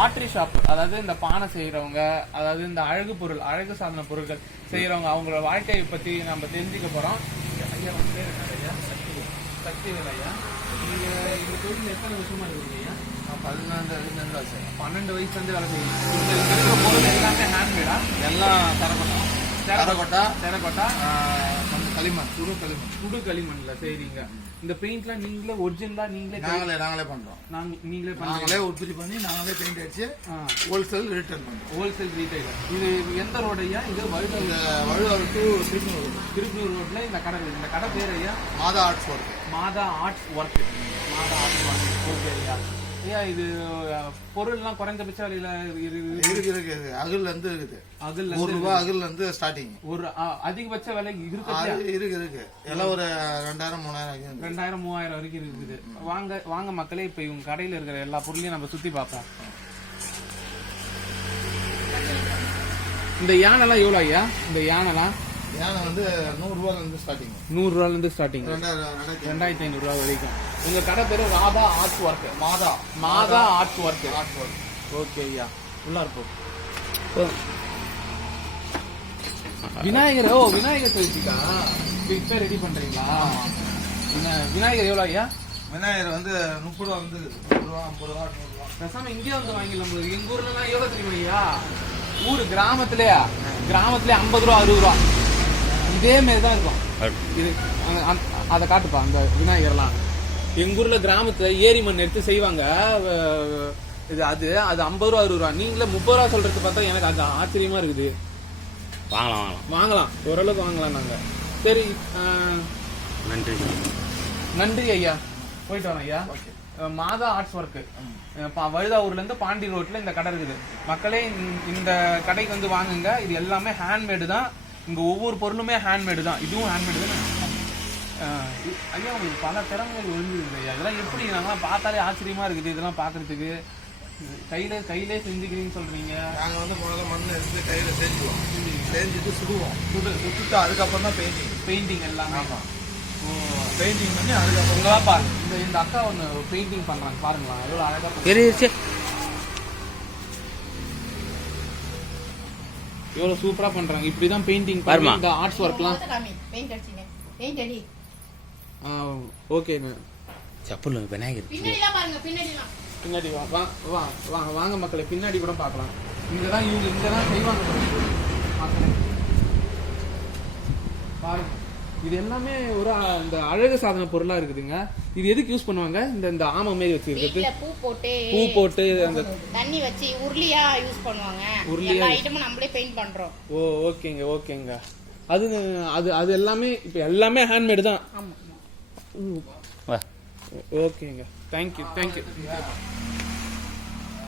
பாட்ரி shop, அதாவது இந்த பானை செய்யறவங்க, அதாவது இந்த அழகு பொருள், அழகு சாதன பொருட்கள் செய்யறவங்க, அவங்களோட வாழ்க்கையை பத்தி நம்ம தெரிஞ்சுக்க போறோம். ஐயா வந்து நிறைய சக்தி வேலையா, நீங்க இந்த தொழில் எத்தனை வருஷமா இருக்கீங்க? 12 வயசுல இருந்து வேலை செய்யுங்க. இந்த இருக்கிற பொருள் எல்லாமே ஹேண்ட்மேடா? எல்லாம் டெரகோட்டா களிமண், சுடு களிமண்ல செய்றீங்க. இந்த பெயிண்ட்லாம் நீங்களே ஒரிஜினலா நாங்களே பண்றோம். நாங்களே உற்பத்தி பண்ணி நாங்களே பெயிண்ட் அடிச்சு ஹோல்சேல் ரீட்டைல் பண்றோம். Wholesale retailer. இது எந்த ரோடு ஐயா? இது வழுவாறு டு திருப்பூர் ரோட்ல இந்த கடை. இந்த கடை பேர் ஐயா? மாதா ஆர்ட்ஸ் ஒர்க். ஓகே ஐயா. ஐயா இது பொருள்லாம் குறைஞ்சபட்ச விலையில இருக்கு. அகல் இருந்து இருக்குது. அகல் இருந்து ஸ்டார்டிங். ஒரு அதிகபட்ச விலை இருக்கு. எல்லாம் ஒரு 2000-3000 வரைக்கும் இருக்குது. வாங்க மக்களே, இப்ப இவங்க கடையில இருக்கிற எல்லா பொருளையும் நம்ம சுத்தி பார்ப்போம். இந்த யானைலாம் எவ்வளவு ஐயா? இந்த யானை வந்து 100 ரூபாயில இருந்து ஸ்டார்டிங். 100 ரூபாயில இருந்து ஸ்டார்டிங். 2500 ரூபாய் வரைக்கும். உங்க கடை பேரு ராதா ஆர்ட்ஸ் ஒர்க். மாதா ஆர்ட்ஸ் ஒர்க். ஓகே ஐயா, உள்ள இருப்போம். விநாயகர் சதுர்த்திக்கா பிக்சர் ரெடி பண்றீங்களா? விநாயகர் எவ்வளவு ஐயா? விநாயகர் வந்து 30 ரூபா வந்து 30 ரூபா 50 ரூபா 100 ரூபா. பேசாம இங்கே வந்து வாங்கிடலாம். எங்க ஊர்ல எல்லாம் எவ்வளவு தெரியுமா ஐயா? ஊரு கிராமத்திலே 50 ரூபா 60 ரூபா இதே மாதிரிதான் இருக்கும். இது அதை காட்டுப்பா. அந்த விநாயகர்லாம் எங்க ஊர்ல கிராமத்துல ஏரி மண் எடுத்து செய்வாங்க. இது அது 50 ரூபா 60 ரூபா. நீங்களே 30 ரூபா சொல்றது பார்த்தா எனக்கு அது ஆச்சரியமா இருக்குது. வாங்கலாம் ஓரளவுக்கு வாங்கலாம் நாங்க. சரி, நன்றி ஐயா. போயிட்டு வரோம் ஐயா. மாதா ஆர்ட்ஸ் ஒர்க் வழுதாவூர்ல இருந்து பாண்டி ரோட்ல இந்த கடை இருக்குது. மக்களே, இந்த கடைக்கு வந்து வாங்குங்க. இது எல்லாமே ஹேண்ட்மேடு தான். இங்க ஒவ்வொரு பொருளுமே ஹேண்ட்மேடு தான். இதுவும் ஹேண்ட்மேடு தான். ஐயா, உங்களுக்கு பல திறமைகள் ஒழுங்குது ஐயா. இதெல்லாம் எப்படி? நாங்களாம் பார்த்தாலே ஆச்சரியமா இருக்குது. இதெல்லாம் பாக்குறதுக்கு கையிலே செஞ்சுக்கிறீங்கன்னு சொல்றீங்க. நாங்க வந்து முதல்ல மண்ணை எடுத்து கையில செஞ்சுட்டு சுட்டுட்டு அதுக்கப்புறம் தான் பெயிண்டிங் எல்லாமே. பெயிண்டிங் பண்ணி அதுக்கப்புறம் பாருங்க. இந்த அக்கா ஒண்ணு பெயிண்டிங் பண்றாங்க பாருங்களா, எவ்வளவு அழகா எவ்வளவு சூப்பரா பண்றாங்க. இப்படிதான் பெயிண்டிங் பாருங்க. இந்த ஆர்ட்ஸ் ஒர்க்லாம் ஓகே. சப்புல விநாயகர் பின்னாடி வாங்க மக்களே, பின்னாடி கூட பாக்கலாம். இங்கதான் செய்வாங்க பாருங்க. இது எல்லாமே ஒரு இந்த அழகு சாதன பொருளா இருக்குதுங்க. இது எதுக்கு யூஸ் பண்ணுவாங்க? இந்த ஆமை மாரி வச்சிருக்கு, பூ போட்டு அந்த தண்ணி வச்சு உருளியா யூஸ் பண்ணுவாங்க. எல்லா ஐட்டமும் நம்மளே பெயிண்ட் பண்றோம். ஓகேங்க. அது எல்லாமே இப்ப எல்லாமே ஹேண்ட்மேட் தான். ஓகேங்க. தேங்க்யூ.